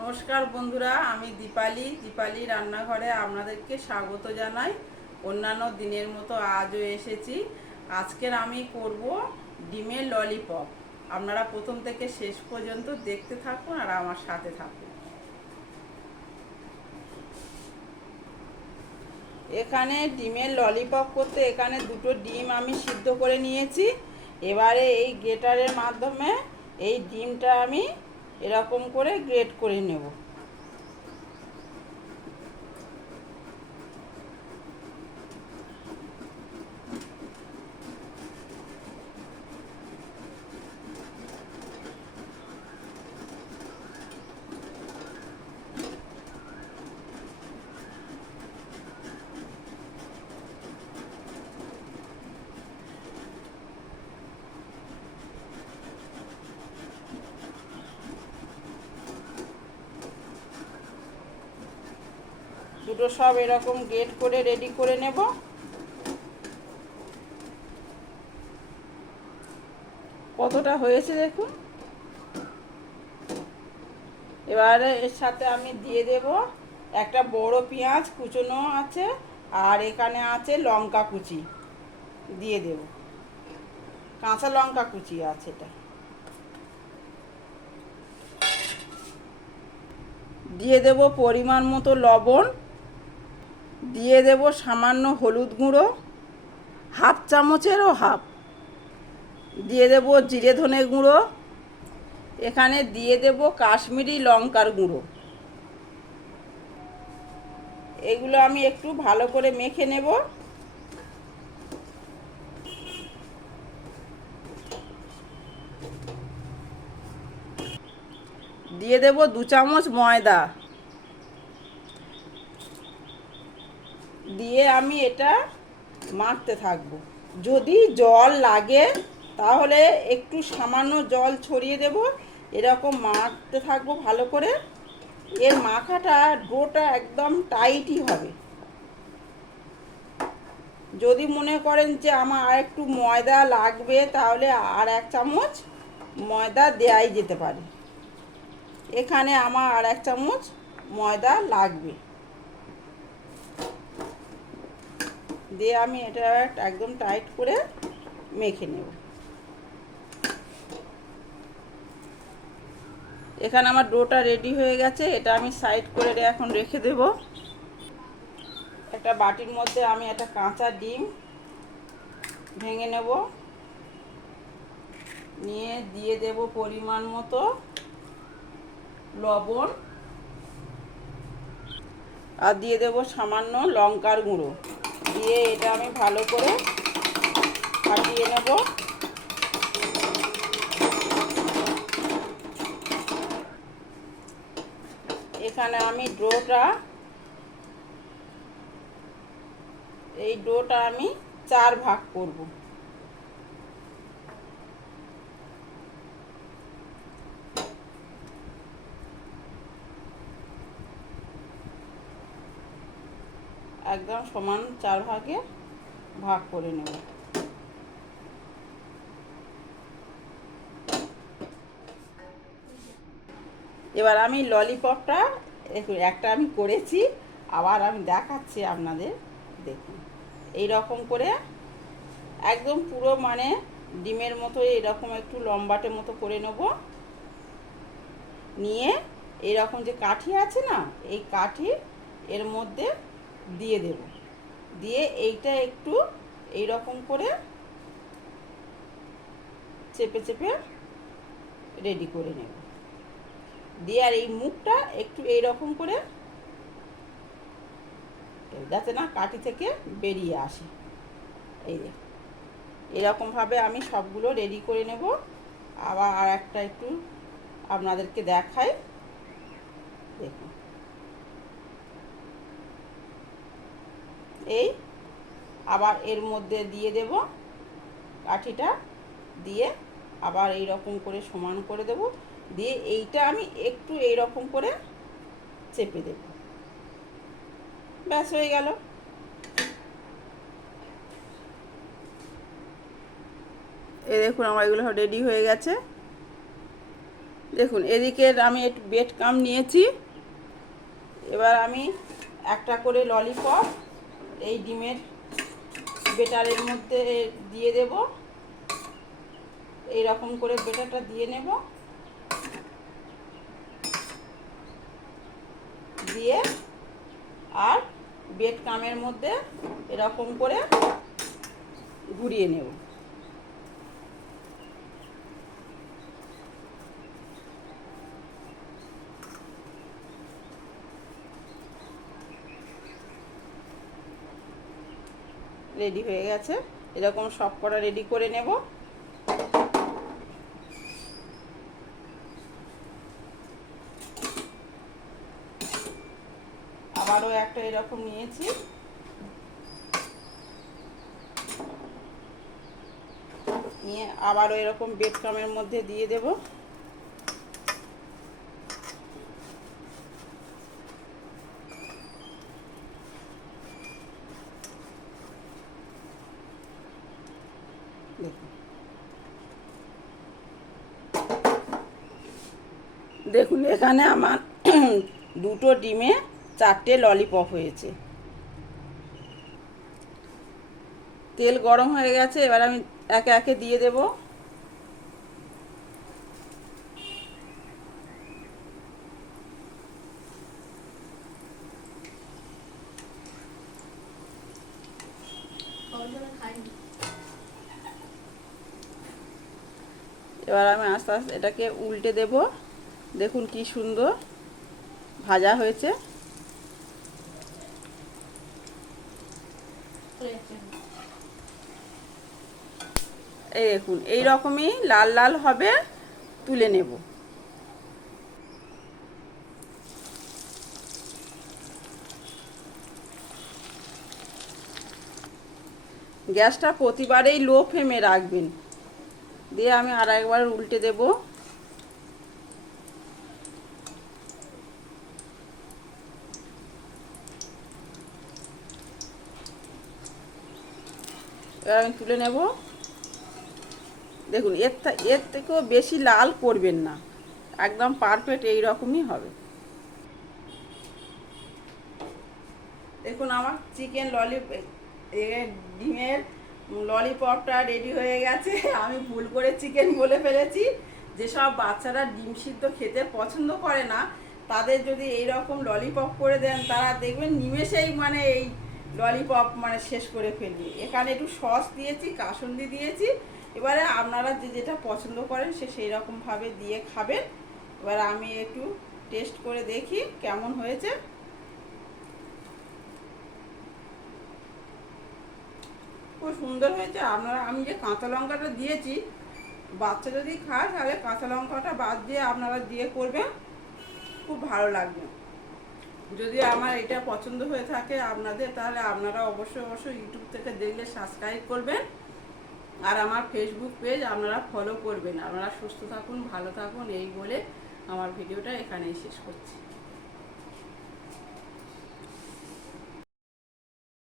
নমস্কার বন্ধুরা, আমি দীপালি রান্নাঘরে আপনাদেরকে স্বাগত জানাই। অন্যান্য দিনের মতো আজও এসেছি। আজকের আমি করব ডিমের ললিপপ। আপনারা প্রথম থেকে শেষ পর্যন্ত দেখতে থাকুন আর আমার সাথে থাকুন। এখানে ডিমের ললিপপ করতে এখানে দুটো ডিম আমি সিদ্ধ করে নিয়েছি। এবারে এই গ্রেটারের মাধ্যমে এই ডিমটা আমি এরকম করে গ্রেট করে নেব। দুটো সব এরকম গ্রেট করে রেডি করে নেব। কতটা হয়েছে দেখুন। এবারে এর সাথে আমি দিয়ে দেব একটা বড় পেঁয়াজ কুচনো আছে, আর এখানে আছে লঙ্কা কুচি দিয়ে দেব, কাঁচা লঙ্কা কুচি আছে এটা দিয়ে দেব। পরিমাণ মতো লবণ দিয়ে দেব, সামান্য হলুদ গুঁড়ো হাফ চামচেরও হাফ দিয়ে দেব, জিরে ধনে গুঁড়ো, এখানে দিয়ে দেব কাশ্মীরি লঙ্কার গুঁড়ো। এগুলো আমি একটু ভালো করে মেখে নেব। দিয়ে দেব 2 চামচ ময়দা, দিয়ে আমি এটা মাখতে থাকবো। যদি জল লাগে তাহলে একটু সামান্য জল ছড়িয়ে দেব। এরকম মাখতে থাকবো ভালো করে। এর মাখাটা ডোটা একদম টাইটই হবে। যদি মনে করেন যে আমার আর একটু ময়দা লাগবে তাহলে আর 1 চামচ ময়দা দেওয়াই যেতে পারে। এখানে আমার আর 1 চামচ ময়দা লাগবে। দিয়ে আমি এটা একদম টাইট করে মেখে নেব। এখানে আমার ডোটা রেডি হয়ে গেছে। এটা আমি সাইড করে এখন রেখে দেব। একটা বাটির মধ্যে আমি একটা কাঁচা ডিম ভেঙে নেব, নিয়ে দিয়ে দেব পরিমাণ মতো লবণ, আর দিয়ে দেব সামান্য লঙ্কার গুঁড়ো। দিয়ে এটা আমি ভালো করে ফাটিয়ে নেব। এখানে আমি এই ডোটা আমি 4 ভাগ করব। একদম সমান 4 ভাগে ভাগ করে নেব। এবার আমি ললিপপটা একটা আমি করেছি, আবার আমি দেখাচ্ছি আপনাদের। দেখুন, এই রকম করে একদম পুরো ডিমের মতো এরকম একটু লম্বাটে মতো করে নেব। নিয়ে এরকম যে কাঠি আছে না, এই কাঠি এর মধ্যে দিয়ে দেব। দিয়ে এইটা একটু এই রকম করে চেপে চেপে রেডি করে নেব। দিয়ে আর এই মুখটা একটু এই রকম করে, যাতে না কাঠি থেকে বেরিয়ে আসে। এই যে এরকমভাবে আমি সবগুলো রেডি করে নেব। আবার আর একটা একটু আপনাদেরকে দেখাই। দেখুন, এই আবার এর মধ্যে দিয়ে দেব কাঠিটা, দিয়ে আবার এই রকম করে সমান করে দেব। দিয়ে এইটা আমি একটু এই রকম করে চেপে দেব। ব্যাস হয়ে গেল। এই দেখুন, আমার এগুলো রেডি হয়ে গেছে। দেখুন এদিকে আমি একটু বেড কাম নিয়েছি। এবার আমি একটা করে ললিপপ এই ডিমের বেটারের মধ্যে দিয়ে দেব। এই রকম করে বেটারটা দিয়ে নেব, দিয়ে আর বেড কামের মধ্যে এরকম করে ঘুরিয়ে নেব। রেডি হয়ে গেছে। এরকম সব কটা রেডি করে নেব। আবারও একটা এরকম নিয়েছি, নিয়ে আবারও এরকম বেড কামের মধ্যে দিয়ে দেব। দেখুন এখানে আমার দুটো ডিমে 4টে ললিপপ হয়েছে। তেল গরম হয়ে গেছে, এবার আমি একে একে দিয়ে দেব। এবার আমি আস্তে আস্তে এটাকে উল্টে দেব। দেখুন কি সুন্দর ভাজা হয়েছে। এই দেখুন এই রকমই লাল লাল হবে, তুলে নেব। গ্যাসটা প্রতিবারেই লো ফ্লেমে রাখবেন। দিয়ে আমি আর একবার উল্টে দেব। এবার আমি তুলে নেব। দেখুন এর থেকেও বেশি লাল করবেন না, একদম পারফেক্ট এই রকমই হবে। দেখুন আমার চিকেন ডিমের ললিপপটা রেডি হয়ে গেছে। আমি ভুল করে চিকেন বলে ফেলেছি। যেসব বাচ্চারা ডিম সিদ্ধ খেতে পছন্দ করে না, তাদের যদি এই রকম ললিপপ করে দেন, তারা দেখবেন নিমেষেই মানে এই ললিপপ মানে শেষ করে ফেলবে। এখানে একটু সস দিয়েছি, কাসুন্দি দিয়েছি। এবারে আপনারা যে যেটা পছন্দ করেন সেই রকমভাবে দিয়ে খাবেন। এবার আমি একটু টেস্ট করে দেখি কেমন হয়েছে। খুব সুন্দর হয়েছে। আপনারা, আমি যে কাঁচা লঙ্কাটা দিয়েছি, বাচ্চা যদি খায় তাহলে কাঁচা লঙ্কাটা বাদ দিয়ে আপনারা দিয়ে করবেন, খুব ভালো লাগবে। যদি আমার এটা পছন্দ হয়ে থাকে আপনাদের, তাহলে আপনারা অবশ্যই ইউটিউব থেকে দেখলে সাবস্ক্রাইব করবেন, আর আমার ফেসবুক পেজ আপনারা ফলো করবেন। আপনারা সুস্থ থাকুন, ভালো থাকুন, এই বলে আমার ভিডিওটা এখানেই শেষ করছি।